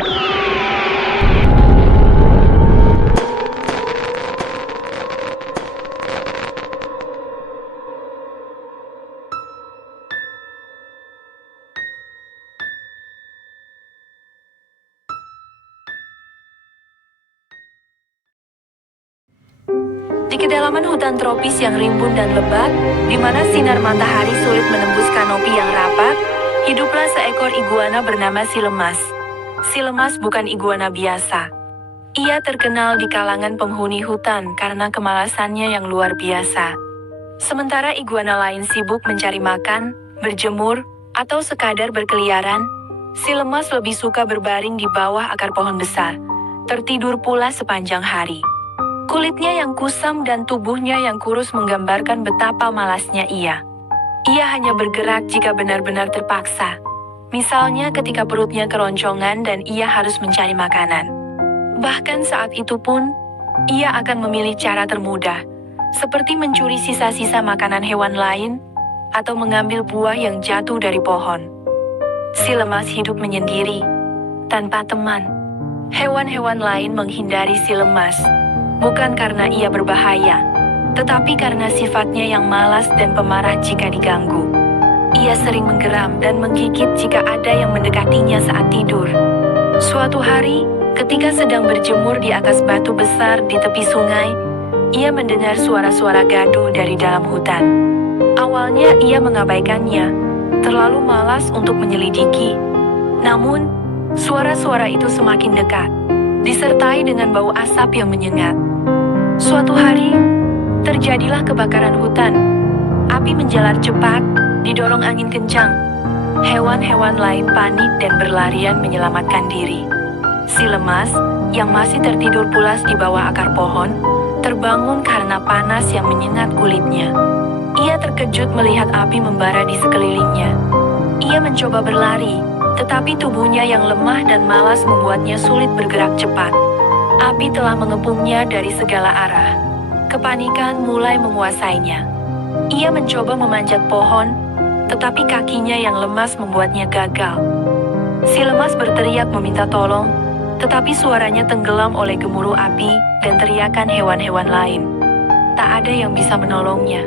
Di kedalaman hutan tropis yang rimbun dan lebat, di mana sinar matahari sulit menembus kanopi yang rapat, hiduplah seekor iguana bernama si lemas. Si lemas bukan iguana biasa. Ia terkenal di kalangan penghuni hutan karena kemalasannya yang luar biasa. Sementara iguana lain sibuk mencari makan, berjemur, atau sekadar berkeliaran, si lemas lebih suka berbaring di bawah akar pohon besar, tertidur pula sepanjang hari. Kulitnya yang kusam dan tubuhnya yang kurus menggambarkan betapa malasnya ia. Ia hanya bergerak jika benar-benar terpaksa. Misalnya ketika perutnya keroncongan dan ia harus mencari makanan. Bahkan saat itu pun, ia akan memilih cara termudah, seperti mencuri sisa-sisa makanan hewan lain, atau mengambil buah yang jatuh dari pohon. Si lemas hidup menyendiri, tanpa teman. Hewan-hewan lain menghindari si lemas, bukan karena ia berbahaya, tetapi karena sifatnya yang malas dan pemarah jika diganggu. Ia sering menggeram dan menggigit jika ada yang mendekatinya saat tidur. Suatu hari, ketika sedang berjemur di atas batu besar di tepi sungai, ia mendengar suara-suara gaduh dari dalam hutan. Awalnya ia mengabaikannya, terlalu malas untuk menyelidiki. Namun, suara-suara itu semakin dekat, disertai dengan bau asap yang menyengat. Suatu hari, terjadilah kebakaran hutan. Api menjalar cepat, didorong angin kencang. Hewan-hewan lain panik dan berlarian menyelamatkan diri. Si lemas, yang masih tertidur pulas di bawah akar pohon, terbangun karena panas yang menyengat kulitnya. Ia terkejut melihat api membara di sekelilingnya. Ia mencoba berlari, tetapi tubuhnya yang lemah dan malas membuatnya sulit bergerak cepat. Api telah mengepungnya dari segala arah. Kepanikan mulai menguasainya. Ia mencoba memanjat pohon, tetapi kakinya yang lemas membuatnya gagal. Si lemas berteriak meminta tolong, tetapi suaranya tenggelam oleh gemuruh api dan teriakan hewan-hewan lain. Tak ada yang bisa menolongnya.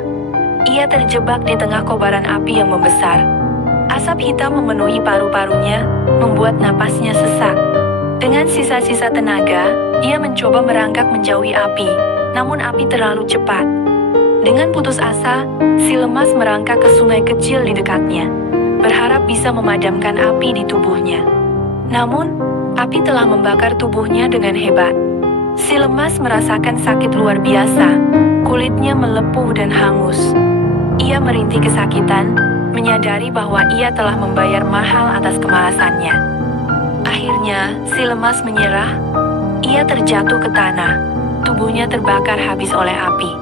Ia terjebak di tengah kobaran api yang membesar. Asap hitam memenuhi paru-parunya, membuat napasnya sesak. Dengan sisa-sisa tenaga, ia mencoba merangkak menjauhi api, namun api terlalu cepat. Dengan putus asa, si lemas merangkak ke sungai kecil di dekatnya, berharap bisa memadamkan api di tubuhnya. Namun, api telah membakar tubuhnya dengan hebat. Si lemas merasakan sakit luar biasa, kulitnya melepuh dan hangus. Ia merintih kesakitan, menyadari bahwa ia telah membayar mahal atas kemalasannya. Akhirnya, si lemas menyerah. Ia terjatuh ke tanah, tubuhnya terbakar habis oleh api.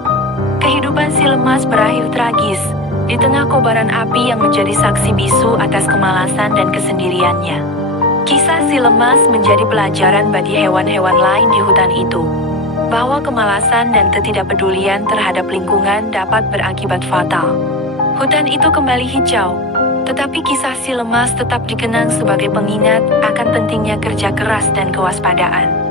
Kehidupan si lemas berakhir tragis, di tengah kobaran api yang menjadi saksi bisu atas kemalasan dan kesendiriannya. Kisah si lemas menjadi pelajaran bagi hewan-hewan lain di hutan itu, bahwa kemalasan dan ketidakpedulian terhadap lingkungan dapat berakibat fatal. Hutan itu kembali hijau, tetapi kisah si lemas tetap dikenang sebagai pengingat akan pentingnya kerja keras dan kewaspadaan.